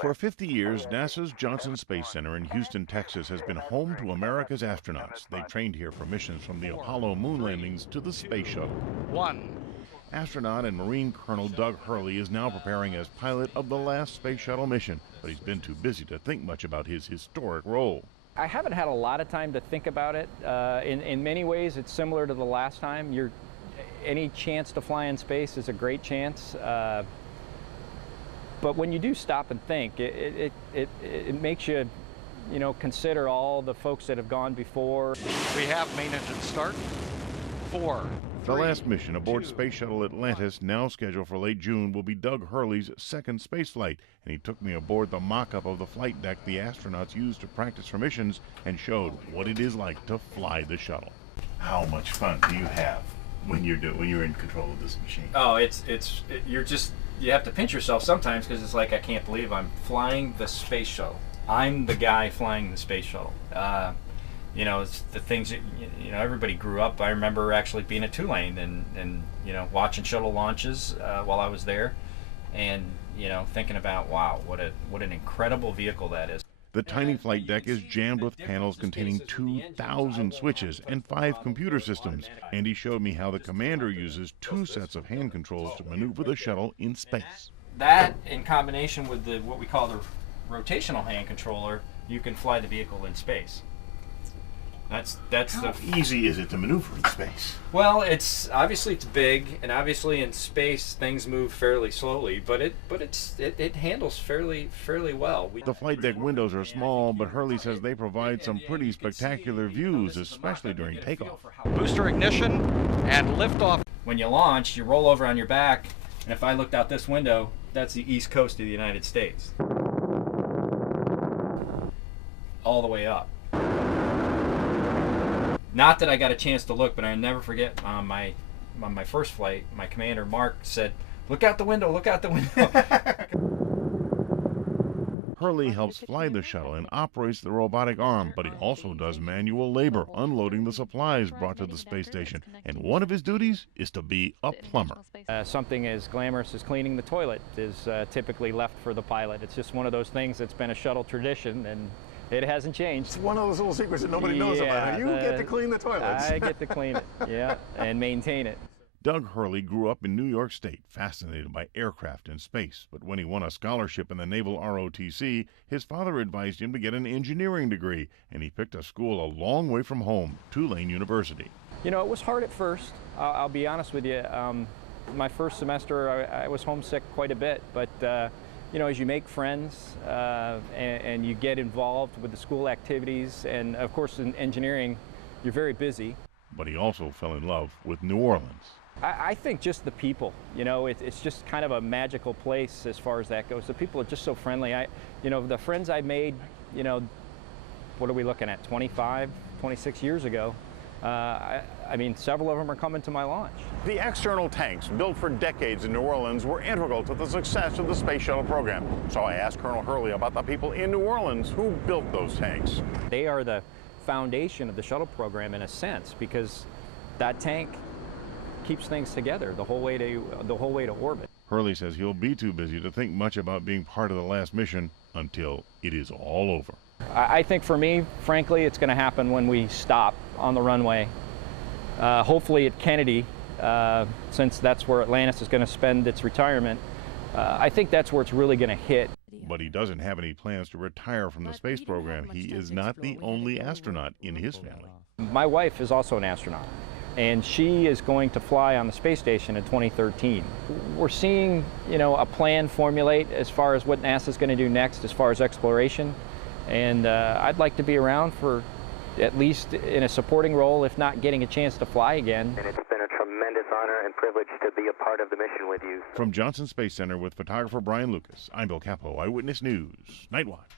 For 50 years, NASA's Johnson Space Center in Houston, Texas has been home to America's astronauts. They trained here for missions from the Apollo moon landings to the Space Shuttle. Astronaut and Marine Colonel Doug Hurley is now preparing as pilot of the last Space Shuttle mission, but he's been too busy to think much about his historic role. I haven't had a lot of time to think about it. In many ways, it's similar to the last time. Any chance to fly in space is a great chance. But when you do stop and think, it makes you, consider all the folks that have gone before. We have main engine start. 4. The last mission aboard Space Shuttle Atlantis, now scheduled for late June, will be Doug Hurley's second space flight, and he took me aboard the mock-up of the flight deck the astronauts used to practice for missions and showed what it is like to fly the shuttle. How much fun do you have when you're in control of this machine? Oh, you have to pinch yourself sometimes because it's like, I can't believe I'm flying the space shuttle. I'm the guy flying the space shuttle. It's the things that, everybody grew up. I remember actually being at Tulane and watching shuttle launches while I was there, and thinking about, wow, what an incredible vehicle that is. The tiny flight deck is jammed with panels containing 2,000 switches and 5 computer systems. And he showed me how the commander uses 2 sets of hand controls to maneuver the shuttle in space. That, in combination with what we call the rotational hand controller, you can fly the vehicle in space. How easy is it to maneuver in space? Well, it's big, and obviously in space things move fairly slowly, but it handles fairly well. The flight deck windows are small, but Hurley says they provide some pretty spectacular views, especially during takeoff. Booster ignition and liftoff. When you launch, you roll over on your back, and if I looked out this window, that's the east coast of the United States. All the way up. Not that I got a chance to look, but I'll never forget on my first flight, my commander, Mark, said, "Look out the window, look out the window." Hurley helps fly the shuttle and operates the robotic arm, but he also does manual labor, unloading the supplies brought to the space station. And one of his duties is to be a plumber. Something as glamorous as cleaning the toilet is typically left for the pilot. It's just one of those things that's been a shuttle tradition, and it hasn't changed. It's one of those little secrets that nobody knows about. You get to clean the toilets. I get to clean it, yeah, and maintain it. Doug Hurley grew up in New York State, fascinated by aircraft and space. But when he won a scholarship in the Naval ROTC, his father advised him to get an engineering degree, and he picked a school a long way from home, Tulane University. It was hard at first. I'll be honest with you. My first semester, I was homesick quite a bit, but as you make friends and you get involved with the school activities, and of course in engineering, you're very busy. But he also fell in love with New Orleans. I think just the people, it's just kind of a magical place as far as that goes. The people are just so friendly. The friends I made, what are we looking at, 25, 26 years ago? Several of them are coming to my launch. The external tanks, built for decades in New Orleans, were integral to the success of the Space Shuttle program. So I asked Colonel Hurley about the people in New Orleans who built those tanks. They are the foundation of the shuttle program in a sense, because that tank keeps things together the whole way to orbit. Hurley says he'll be too busy to think much about being part of the last mission until it is all over. I think for me, frankly, it's going to happen when we stop on the runway. Hopefully at Kennedy, since that's where Atlantis is going to spend its retirement. I think that's where it's really going to hit. But he doesn't have any plans to retire from the space program. He is not the only astronaut in his family. My wife is also an astronaut, and she is going to fly on the space station in 2013. We're seeing, a plan formulate as far as what NASA's going to do next as far as exploration, and I'd like to be around for at least in a supporting role, if not getting a chance to fly again. And it's been a tremendous honor and privilege to be a part of the mission with you. From Johnson Space Center with photographer Brian Lucas, I'm Bill Capo, Eyewitness News, Night Watch.